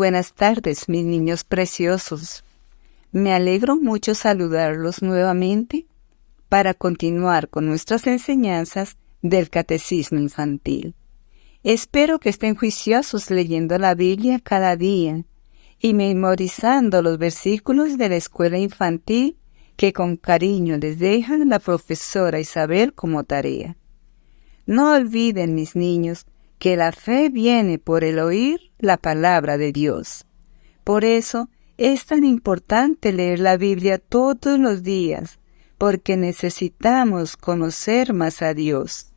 buenas tardes, mis niños preciosos. Me alegro mucho saludarlos nuevamente para continuar con nuestras enseñanzas del Catecismo Infantil. Espero que estén juiciosos leyendo la Biblia cada día y memorizando los versículos de la escuela infantil que con cariño les deja la profesora Isabel como tarea. No olviden, mis niños, que la fe viene por el oír la palabra de Dios. Por eso es tan importante leer la Biblia todos los días, porque necesitamos conocer más a Dios.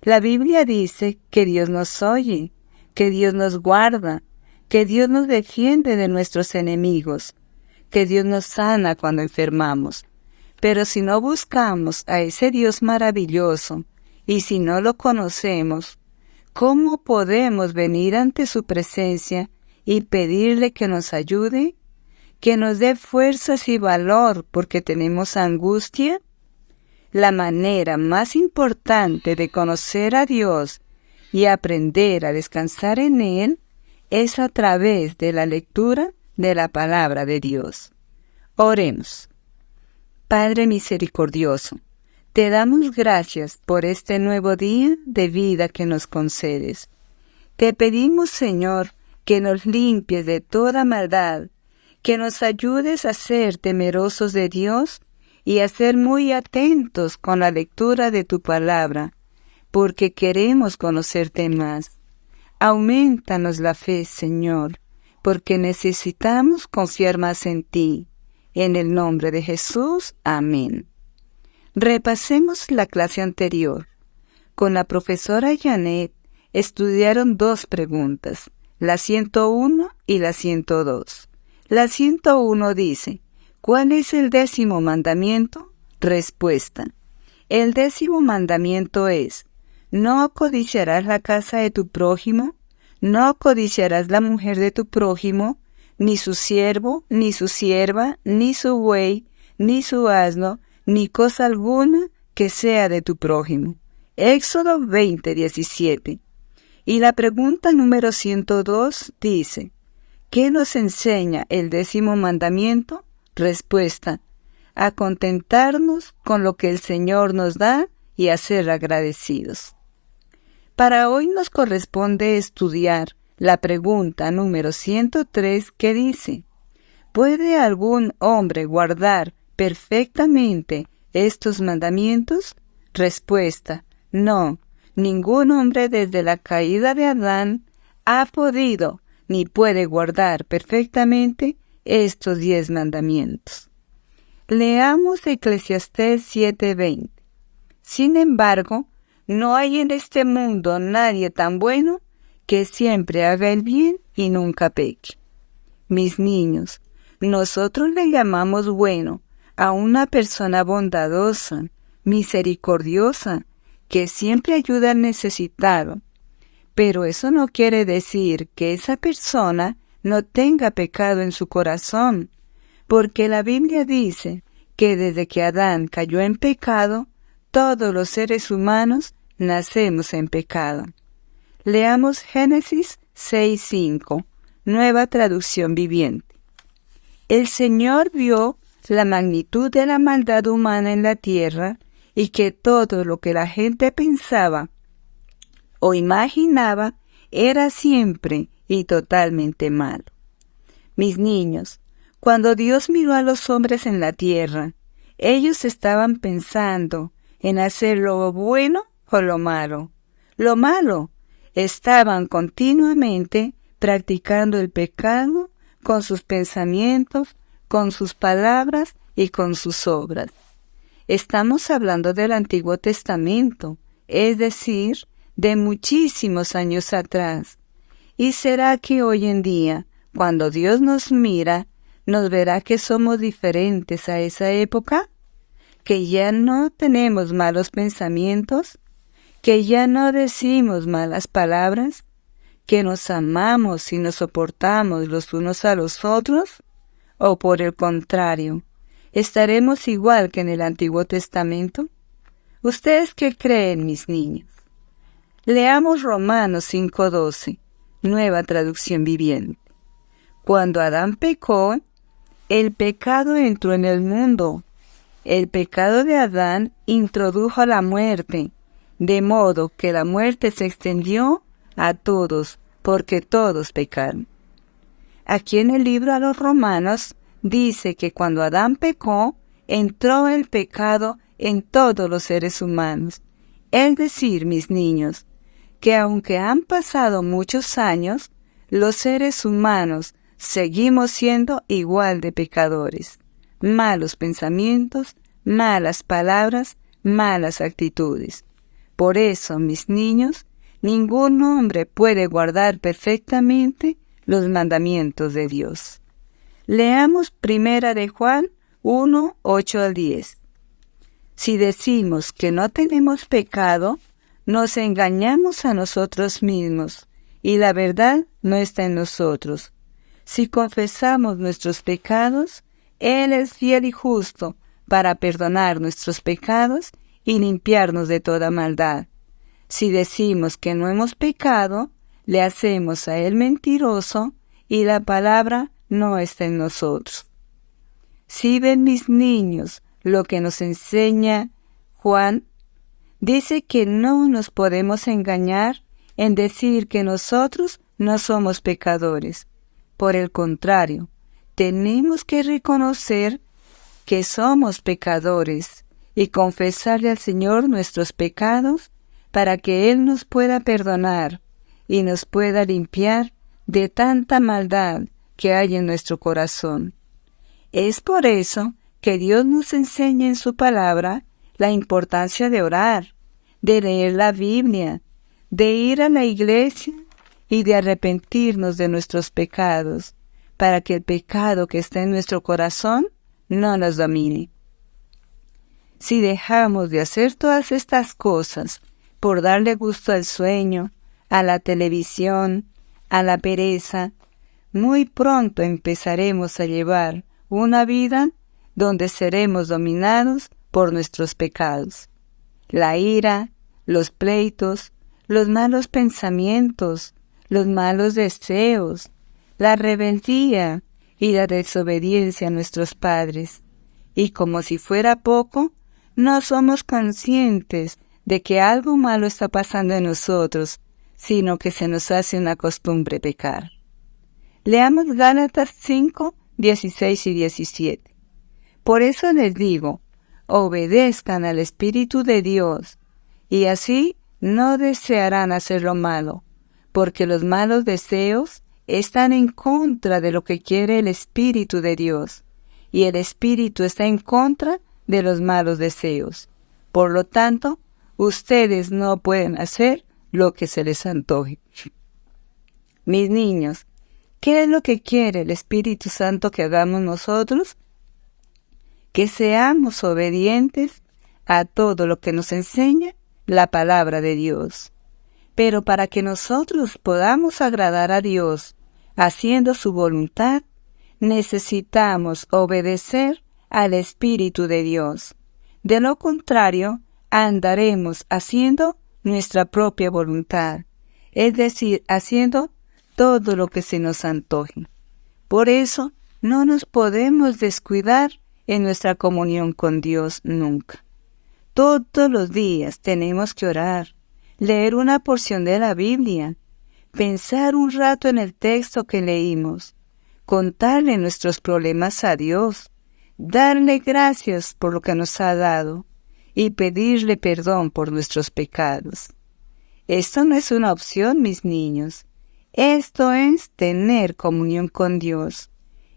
La Biblia dice que Dios nos oye, que Dios nos guarda, que Dios nos defiende de nuestros enemigos, que Dios nos sana cuando enfermamos. Pero si no buscamos a ese Dios maravilloso y si no lo conocemos, ¿cómo podemos venir ante su presencia y pedirle que nos ayude, que nos dé fuerzas y valor porque tenemos angustia? La manera más importante de conocer a Dios y aprender a descansar en Él es a través de la lectura de la palabra de Dios. Oremos. Padre misericordioso, te damos gracias por este nuevo día de vida que nos concedes. Te pedimos, Señor, que nos limpies de toda maldad, que nos ayudes a ser temerosos de Dios y a ser muy atentos con la lectura de tu palabra, porque queremos conocerte más. Aumentanos la fe, Señor, porque necesitamos confiar más en ti. En el nombre de Jesús, amén. Repasemos la clase anterior. Con la profesora Janet estudiaron dos preguntas, la 101 y la 102. La 101 dice, ¿cuál es el 10º mandamiento? Respuesta. El 10º mandamiento es, no codiciarás la casa de tu prójimo, no codiciarás la mujer de tu prójimo, ni su siervo, ni su sierva, ni su buey, ni su asno, ni cosa alguna que sea de tu prójimo. Éxodo 20:17. Y la pregunta número 102 dice, ¿qué nos enseña el 10º mandamiento? Respuesta, a contentarnos con lo que el Señor nos da y a ser agradecidos. Para hoy nos corresponde estudiar la pregunta número 103 que dice, ¿puede algún hombre guardar perfectamente estos mandamientos? Respuesta, no, ningún hombre desde la caída de Adán ha podido ni puede guardar perfectamente estos 10 mandamientos. Leamos Eclesiastés 7:20. Sin embargo, no hay en este mundo nadie tan bueno que siempre haga el bien y nunca peque. Mis niños, nosotros le llamamos bueno a una persona bondadosa, misericordiosa, que siempre ayuda al necesitado. Pero eso no quiere decir que esa persona no tenga pecado en su corazón, porque la Biblia dice que desde que Adán cayó en pecado, todos los seres humanos nacemos en pecado. Leamos Génesis 6:5, Nueva Traducción Viviente. El Señor vio la magnitud de la maldad humana en la tierra y que todo lo que la gente pensaba o imaginaba era siempre y totalmente malo. Mis niños, cuando Dios miró a los hombres en la tierra, ellos estaban pensando en hacer lo bueno o lo malo. Lo malo, estaban continuamente practicando el pecado con sus pensamientos, con sus palabras y con sus obras. Estamos hablando del Antiguo Testamento, es decir, de muchísimos años atrás. ¿Y será que hoy en día, cuando Dios nos mira, nos verá que somos diferentes a esa época? ¿Que ya no tenemos malos pensamientos? ¿Que ya no decimos malas palabras? ¿Que nos amamos y nos soportamos los unos a los otros? ¿O por el contrario, estaremos igual que en el Antiguo Testamento? ¿Ustedes qué creen, mis niños? Leamos Romanos 5:12, Nueva Traducción Viviente. Cuando Adán pecó, el pecado entró en el mundo. El pecado de Adán introdujo la muerte, de modo que la muerte se extendió a todos, porque todos pecaron. Aquí en el libro a los Romanos dice que cuando Adán pecó, entró el pecado en todos los seres humanos. Es decir, mis niños, que aunque han pasado muchos años, los seres humanos seguimos siendo igual de pecadores. Malos pensamientos, malas palabras, malas actitudes. Por eso, mis niños, ningún hombre puede guardar perfectamente los mandamientos de Dios. Leamos 1 de Juan 1, 8 al 10. Si decimos que no tenemos pecado, nos engañamos a nosotros mismos, y la verdad no está en nosotros. Si confesamos nuestros pecados, Él es fiel y justo para perdonar nuestros pecados y limpiarnos de toda maldad. Si decimos que no hemos pecado, le hacemos a Él mentiroso y la palabra no está en nosotros. Si ven, mis niños, lo que nos enseña Juan, dice que no nos podemos engañar en decir que nosotros no somos pecadores. Por el contrario, tenemos que reconocer que somos pecadores y confesarle al Señor nuestros pecados para que Él nos pueda perdonar y nos pueda limpiar de tanta maldad que hay en nuestro corazón. Es por eso que Dios nos enseña en su palabra la importancia de orar, de leer la Biblia, de ir a la iglesia y de arrepentirnos de nuestros pecados, para que el pecado que está en nuestro corazón no nos domine. Si dejamos de hacer todas estas cosas por darle gusto al sueño, a la televisión, a la pereza, muy pronto empezaremos a llevar una vida donde seremos dominados por nuestros pecados. La ira, los pleitos, los malos pensamientos, los malos deseos, la rebeldía y la desobediencia a nuestros padres. Y como si fuera poco, no somos conscientes de que algo malo está pasando en nosotros, sino que se nos hace una costumbre pecar. Leamos Gálatas 5, 16 y 17. Por eso les digo, obedezcan al Espíritu de Dios, y así no desearán hacer lo malo, porque los malos deseos están en contra de lo que quiere el Espíritu de Dios, y el Espíritu está en contra de los malos deseos. Por lo tanto, ustedes no pueden hacer lo que se les antoje. Mis niños, ¿qué es lo que quiere el Espíritu Santo que hagamos nosotros? Que seamos obedientes a todo lo que nos enseña la palabra de Dios. Pero para que nosotros podamos agradar a Dios haciendo su voluntad, necesitamos obedecer al Espíritu de Dios. De lo contrario, andaremos haciendo nuestra propia voluntad, es decir, haciendo todo lo que se nos antoje. Por eso, no nos podemos descuidar en nuestra comunión con Dios nunca. Todos los días tenemos que orar, leer una porción de la Biblia, pensar un rato en el texto que leímos, contarle nuestros problemas a Dios, darle gracias por lo que nos ha dado y pedirle perdón por nuestros pecados. Esto no es una opción, mis niños. Esto es tener comunión con Dios.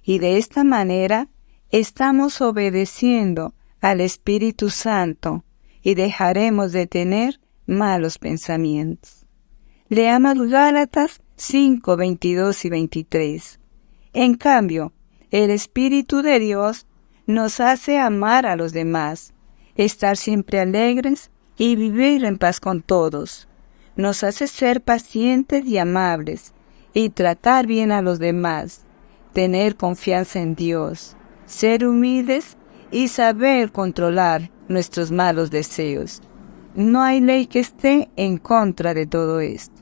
Y de esta manera estamos obedeciendo al Espíritu Santo y dejaremos de tener malos pensamientos. Leamos Gálatas 5, 22 y 23. En cambio, el Espíritu de Dios nos hace amar a los demás, estar siempre alegres y vivir en paz con todos. Nos hace ser pacientes y amables y tratar bien a los demás, tener confianza en Dios, ser humildes y saber controlar nuestros malos deseos. No hay ley que esté en contra de todo esto.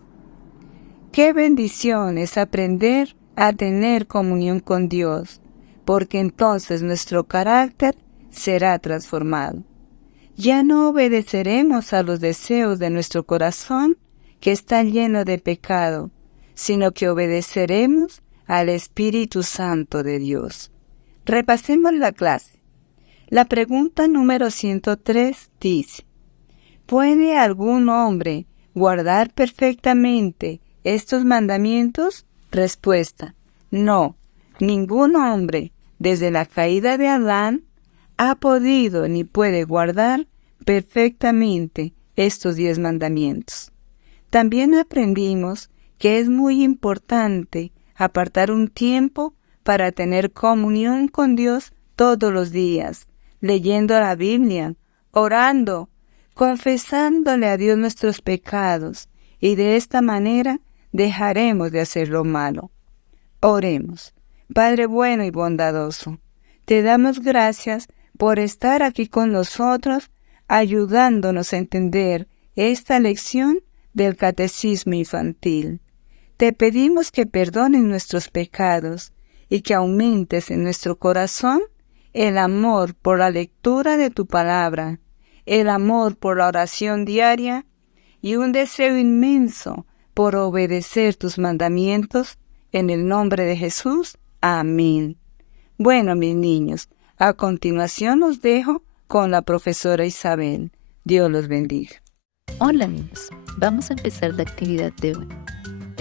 Qué bendición es aprender a tener comunión con Dios, porque entonces nuestro carácter será transformado. Ya no obedeceremos a los deseos de nuestro corazón, que está lleno de pecado, sino que obedeceremos al Espíritu Santo de Dios. Repasemos la clase. La pregunta número 103 dice: ¿puede algún hombre guardar perfectamente estos mandamientos? Respuesta: no, ningún hombre, desde la caída de Adán, ha podido ni puede guardar perfectamente estos 10 mandamientos. También aprendimos que es muy importante apartar un tiempo para tener comunión con Dios todos los días, leyendo la Biblia, orando, confesándole a Dios nuestros pecados, y de esta manera dejaremos de hacer lo malo. Oremos. Padre bueno y bondadoso, te damos gracias por estar aquí con nosotros, ayudándonos a entender esta lección del Catecismo Infantil. Te pedimos que perdones nuestros pecados y que aumentes en nuestro corazón el amor por la lectura de tu palabra, el amor por la oración diaria y un deseo inmenso por obedecer tus mandamientos. En el nombre de Jesús. Amén. Bueno, mis niños, a continuación los dejo con la profesora Isabel. Dios los bendiga. Hola niños, vamos a empezar la actividad de hoy.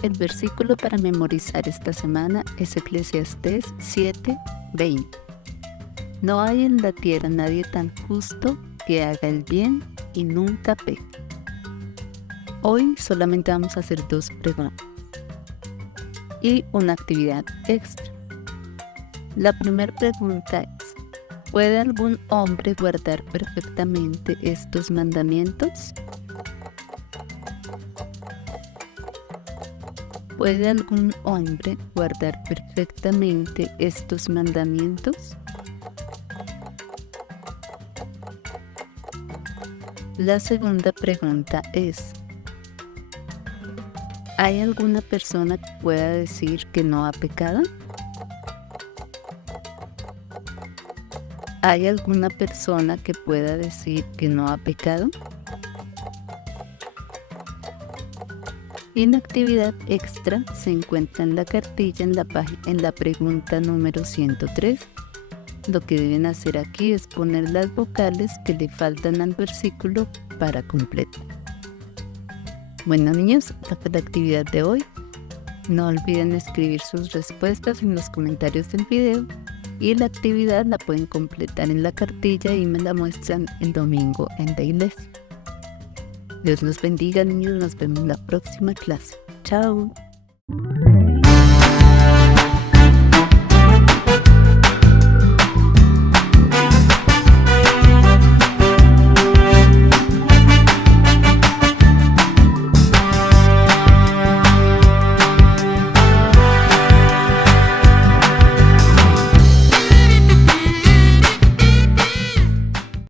El versículo para memorizar esta semana es Eclesiastés 7:20. No hay en la tierra nadie tan justo que haga el bien y nunca peque. Hoy solamente vamos a hacer 2 preguntas y una actividad extra. La primera pregunta es: ¿puede algún hombre guardar perfectamente estos mandamientos? ¿Puede algún hombre guardar perfectamente estos mandamientos? La segunda pregunta es: ¿hay alguna persona que pueda decir que no ha pecado? ¿Hay alguna persona que pueda decir que no ha pecado? Y la actividad extra se encuentra en la cartilla en la pregunta número 103. Lo que deben hacer aquí es poner las vocales que le faltan al versículo para completar. Bueno niños, esta fue la actividad de hoy. No olviden escribir sus respuestas en los comentarios del video y la actividad la pueden completar en la cartilla y me la muestran el domingo en la iglesia. Dios los bendiga niños, nos vemos en la próxima clase. Chao.